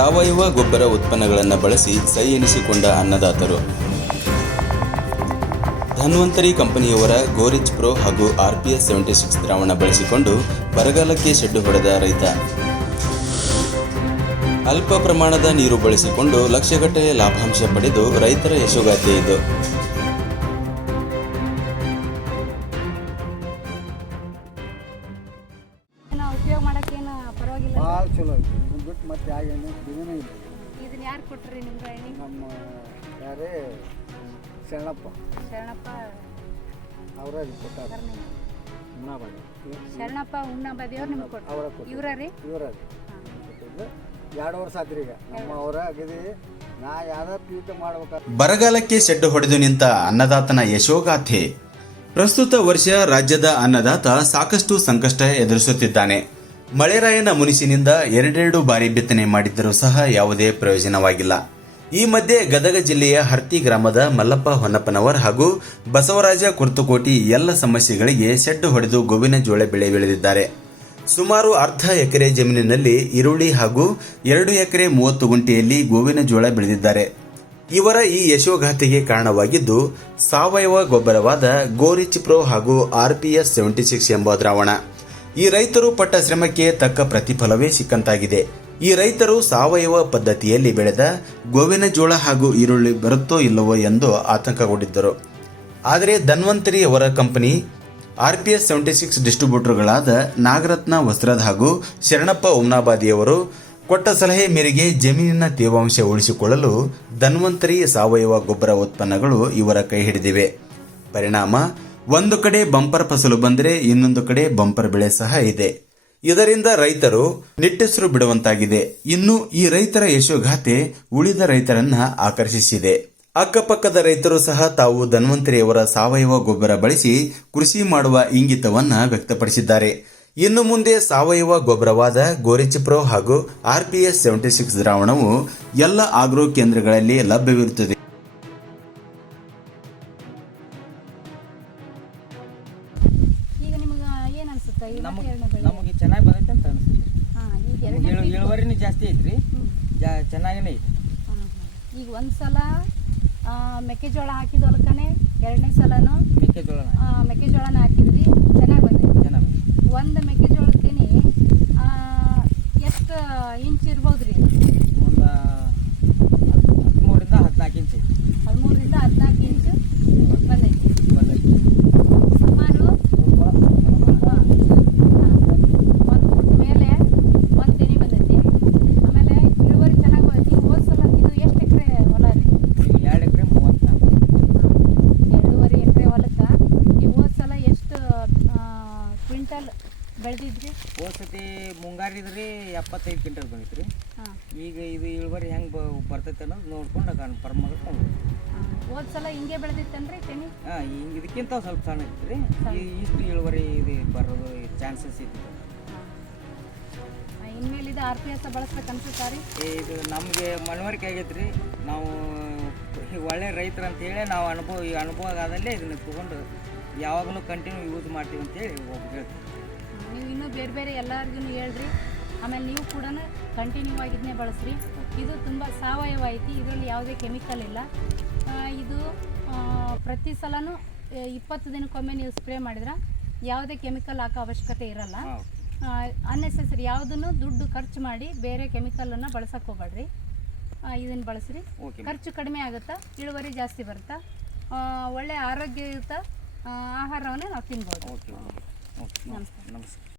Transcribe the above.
ಸಾವಯವ ಗೊಬ್ಬರ ಉತ್ಪನ್ನಗಳನ್ನು ಬಳಸಿ ಸೈ ಎನಿಸಿಕೊಂಡ ಅನ್ನದಾತರು. ಧನ್ವಂತರಿ ಕಂಪನಿಯವರ ಗೋರಿಚ್ ಪ್ರೋ ಹಾಗೂ R P S seventy six ದ್ರಾವಣ ಬಳಸಿಕೊಂಡು ಬರಗಾಲಕ್ಕೆ ಶೆಡ್ಡು ಹೊಡೆದ ರೈತ. ಅಲ್ಪ ಪ್ರಮಾಣದ ನೀರು ಬಳಸಿಕೊಂಡು ಲಕ್ಷಗಟ್ಟಲೆ ಲಾಭಾಂಶ ಪಡೆದು ರೈತರ ಯಶೋಗಾಥೆ ಇದು. ಉಪಯೋಗ ಮಾಡಕ್ಕೇನು ಪರವಾಗಿಲ್ಲ. ಭಾಳ ಚಲೋ ಐತಿ ಇದನ್ನ ಬಿಟ್ಟು ಮತ್ತೆ ಯಾವ ಎಣ್ಣೆ ಇದನ್ನೇ ಇಲ್ಲ. ಇದನ್ನ ಯಾರು ಕೊಟ್ರಿ ನಿಮ್ಗೆ ಎಣ್ಣೆ ನಮ್ಮ ಯಾರೇ ಶರಣಪ್ಪ. ಶರಣಪ್ಪ ಅವರ ಕೊಟ್ಟಾರ. ಉಣ್ಣಾಬಾದಿ ಶರಣಪ್ಪ ಉಣ್ಣಾಬದಿಯವ್ರು ನಿಮ್ಗೆ ಕೊಟ್ಟು ಅವರ ಕೊಟ್ಟು ಇವರ ರೀ? ಇವರ ಎರಡು ವರ್ಷ ಆತ್ರಿ ಈಗ. ನಮ್ಮ ಅವರ ಅಗದಿ ನಾ ಯಾವ್ದಾರ ಪೀಠ ಮಾಡ್ಬೇಕಾದ್ರೆ ಬರಗಾಲಕ್ಕೆ ಸೆಡ್ಡು ಹೊಡೆದು ನಿಂತ ಅನ್ನದಾತನ ಯಶೋಗಾಥೆ. ಪ್ರಸ್ತುತ ವರ್ಷ ರಾಜ್ಯದ ಅನ್ನದಾತ ಸಾಕಷ್ಟು ಸಂಕಷ್ಟ ಎದುರಿಸುತ್ತಿದ್ದಾನೆ. ಮಳೆರಾಯನ ಮುನಿಸಿನಿಂದ ಎರಡೆರಡು ಬಾರಿ ಬಿತ್ತನೆ ಮಾಡಿದ್ದರೂ ಸಹ ಯಾವುದೇ ಪ್ರಯೋಜನವಾಗಿಲ್ಲ. ಈ ಮಧ್ಯೆ ಗದಗ ಜಿಲ್ಲೆಯ ಹರ್ತಿ ಗ್ರಾಮದ ಮಲ್ಲಪ್ಪ ಹೊನ್ನಪ್ಪನವರ್ ಹಾಗೂ ಬಸವರಾಜ ಕುರ್ತುಕೋಟಿ ಎಲ್ಲ ಸಮಸ್ಯೆಗಳಿಗೆ ಶೆಡ್ ಹೊಡೆದು ಗೋವಿನ ಜೋಳ ಬೆಳೆ ಬೆಳೆದಿದ್ದಾರೆ. ಸುಮಾರು ಅರ್ಧ ಎಕರೆ ಜಮೀನಿನಲ್ಲಿ ಈರುಳ್ಳಿ ಹಾಗೂ ಎರಡು ಎಕರೆ ಮೂವತ್ತು ಗುಂಟೆಯಲ್ಲಿ ಗೋವಿನ ಜೋಳ ಬೆಳೆದಿದ್ದಾರೆ. ಇವರ ಈ ಯಶೋಗಾಥೆಗೆ ಕಾರಣವಾಗಿದ್ದು, ಸಾವಯವ ಗೊಬ್ಬರವಾದ ಗೋರಿಚ್ ಪ್ರೋ ಹಾಗೂ ಆರ್ ಪಿ ಸೆವೆಂಟಿ ಸಿಕ್ಸ್ ಎಂಬ ದ್ರಾವಣ. ಈ ರೈತರು ಪಟ್ಟ ಶ್ರಮಕ್ಕೆ ತಕ್ಕ ಪ್ರತಿಫಲವೇ ಸಿಕ್ಕಂತಾಗಿದೆ. ಈ ರೈತರು ಸಾವಯವ ಪದ್ಧತಿಯಲ್ಲಿ ಬೆಳೆದ ಗೋವಿನ ಜೋಳ ಹಾಗೂ ಈರುಳ್ಳಿ ಬರುತ್ತೋ ಇಲ್ಲವೋ ಎಂದು ಆತಂಕಗೊಂಡಿದ್ದರು. ಆದರೆ ಧನ್ವಂತರಿ ಅವರ company, R P seventy six ಡಿಸ್ಟ್ರಿಬ್ಯೂಟರ್ಗಳಾದ Nagaratna Vastrad ಹಾಗೂ ಶರಣಪ್ಪ ಉಮ್ನಾಬಾದಿಯವರು ಕೊಟ್ಟ ಸಲಹೆ ಮೇರೆಗೆ ಜಮೀನಿನ ತೇವಾಂಶ ಉಳಿಸಿಕೊಳ್ಳಲು ಧನ್ವಂತರಿ ಸಾವಯವ ಗೊಬ್ಬರ ಉತ್ಪನ್ನಗಳು ಇವರ ಕೈ ಹಿಡಿದಿವೆ. ಪರಿಣಾಮ, ಒಂದು ಕಡೆ ಬಂಪರ್ ಫಸಲು ಬಂದರೆ ಇನ್ನೊಂದು ಕಡೆ ಬಂಪರ್ ಬೆಳೆ ಸಹ ಇದೆ. ಇದರಿಂದ ರೈತರು ನಿಟ್ಟೆಸರು ಬಿಡುವಂತಾಗಿದೆ. ಇನ್ನು ಈ ರೈತರ ಯಶೋಗಾಥೆ ಉಳಿದ ರೈತರನ್ನ ಆಕರ್ಷಿಸಿದೆ. ಅಕ್ಕಪಕ್ಕದ ರೈತರು ಸಹ ತಾವು ಧನ್ವಂತರಿಯವರ ಸಾವಯವ ಗೊಬ್ಬರ ಬಳಸಿ ಕೃಷಿ ಮಾಡುವ ಇಂಗಿತವನ್ನ ವ್ಯಕ್ತಪಡಿಸಿದ್ದಾರೆ. ಇನ್ನು ಮುಂದೆ ಸಾವಯವ ಗೊಬ್ಬರವಾದ ಗೋರಿಚಿಪ್ರೋ ಹಾಗೂ ಆರ್ಪಿಎಸ್ ಸೆವೆಂಟಿ ಸಿಕ್ಸ್ ದ್ರಾವಣವು ಎಲ್ಲ ಆಗ್ರೋ ಕೇಂದ್ರಗಳಲ್ಲಿ ಲಭ್ಯವಿರುತ್ತದೆ. ಈಗ ನಿಮಗೆ ಏನು ಅನ್ಸುತ್ತೆ? ಈ ಮತ್ತೆ ಎರಡನೇ ಬೆಳೆ ನಮಗೆ ಚೆನ್ನಾಗಿ ಬಂದೈತೆ ಅಂತ ಅನಿಸುತ್ತೆ. ಹಾಂ ಈಗ ನಮಗೆ ಎರಡನೇ ಇಳು- ಇಳುವರಿನೂ ಜಾಸ್ತಿ ಐತ್ರಿ. ಜಾ ಚೆನ್ನಾಗೇ ಐತಿ. ಹಾಂ ಈಗ ಒಂದು ಸಲ ಆ, ಮೆಕ್ಕೆಜೋಳ ಹಾಕಿದ ಹೊಲಕ್ಕನೆ ಎರಡನೇ ಸಲನು ಮೆಕ್ಕೆಜೋಳ ಆ, ಮೆಕ್ಕೆಜೋಳನ ಹಾಕಿದ್ರಿ ಚೆನ್ನಾಗಿ ಬಂದೈತಿ. ಚೆನ್ನಾಗಿ ಒಂದು ಮೆಕ್ಕೆಜೋಳಕ್ಕೇನೆ ಎಷ್ಟು ಇಂಚ್ ಇರ್ಬೋದು ರೀ ಒಂದು ಹದಿಮೂರಿಂದ ಹದಿನಾಲ್ಕು ಇಂಚ್ ಐತಿ ಹದಿಮೂರರಿಂದ ಹದಿನಾಲ್ಕು ಇಂಚ್ ಬಂದೈತಿ ಬಂದೈತಿ ಸುಮಾರು ಒಂದು ಫುಟ್ ಮೇಲೆ ಒಂದು ತೆನೆ ಬಂದೈತಿ ಆಮೇಲೆ ಇಳುವರಿ ಚೆನ್ನಾಗಿ ಬಂದೈತಿ ಹೋದ ಸಲ ಇದು ಎಷ್ಟು ಎಕರೆ ಹೊಲ ರೀ ಈಗ ಎರಡು ಎಕರೆ ಮೂವತ್ತ್ನಾಲ್ಕು ಎರಡೂವರೆ ಎಕರೆ ಹೊಲಕ್ಕೆ ಈ ಹೋದ ಸಲ ಎಷ್ಟು ಕ್ವಿಂಟಲ್ ಬೆಳೆದಿದ್ರಿ? ಹೋದ ಸತಿ ಮುಂಗಾರಿದ್ರಿ ಎಪ್ಪತ್ತೈದು ಕ್ವಿಂಟಲ್ ಬಂದಿತ್ತು ರೀ ಹಾಂ. ಈಗ ಇದು ಇಳುವರಿ ಹೆಂಗೆ ಬರ್ತೈತೆ ಅನ್ನೋದು ನೋಡ್ಕೊಂಡು ಕನ್ಫರ್ಮ್ ಮಾಡ್ಕೊಂಡು ಹೋದ ಸಲ ಹಿಂಗೆ ಬೆಳೆದಿತ್ತನ್ರಿ ತೆನಿ? ಹಾಂ ಹಿಂಗೆ ಇದಕ್ಕಿಂತ ಸ್ವಲ್ಪ ಸಣ್ಣ ಇತ್ತು ರೀ ಇಷ್ಟು ಇಳುವರಿ ಇದು ಬರೋದು ಚಾನ್ಸಸ್ ಇತ್ತು. ಇನ್ಮೇಲೆ ಇದು ಆರ್ ಪಿ ಎಸ್ ಬಳಸ್ಬೇಕು ಅನ್ಸುತ್ತಾ ರೀ? ಇದು ನಮಗೆ ಮನವರಿಕೆ ಆಗೈತೆ ರೀ ನಾವು ಒಳ್ಳೆ ರೈತರು ಅಂತೇಳಿ ನಾವು ಅನುಭವ ಈ ಅನುಭವ ಆದಲ್ಲೇ ಇದನ್ನು ತೊಗೊಂಡು ಯಾವಾಗಲೂ ಕಂಟಿನ್ಯೂ ಯೂಸ್ ಮಾಡ್ತೀವಿ ಅಂತೇಳಿ ಹೇಳ್ತೀವಿ ನೀವು ಇನ್ನೂ ಬೇರೆ ಬೇರೆ ಎಲ್ಲರಿಗೂ ಹೇಳ್ರಿ. ಆಮೇಲೆ ನೀವು ಕೂಡ ಕಂಟಿನ್ಯೂ ಆಗಿದ್ನೇ ಬಳಸ್ರಿ. ಇದು ತುಂಬ ಸಾವಯವ ಐತಿ ಇದರಲ್ಲಿ ಯಾವುದೇ ಕೆಮಿಕಲ್ ಇಲ್ಲ. ಇದು ಪ್ರತಿ ಸಲನೂ ಇಪ್ಪತ್ತು ದಿನಕ್ಕೊಮ್ಮೆ ನೀವು ಸ್ಪ್ರೇ ಮಾಡಿದ್ರೆ ಯಾವುದೇ ಕೆಮಿಕಲ್ ಹಾಕೋ ಅವಶ್ಯಕತೆ ಇರಲ್ಲ. ಅನ್ನೆಸೆಸರಿ ಯಾವುದನ್ನು ದುಡ್ಡು ಖರ್ಚು ಮಾಡಿ ಬೇರೆ ಕೆಮಿಕಲನ್ನು ಬಳಸಕ್ಕೆ ಹೋಗ್ಬೇಡ್ರಿ ಇದನ್ನು ಬಳಸ್ರಿ. ಖರ್ಚು ಕಡಿಮೆ ಆಗುತ್ತಾ ಇಳುವರಿ ಜಾಸ್ತಿ ಬರುತ್ತಾ ಒಳ್ಳೆಯ ಒಳ್ಳೆ ಆರೋಗ್ಯಯುತ ಆಹಾರವನ್ನು ನಾವು ತಿನ್ಬೋದು. ಓಕೆ ನಮಸ್ಕಾರ ನಮಸ್ಕಾರ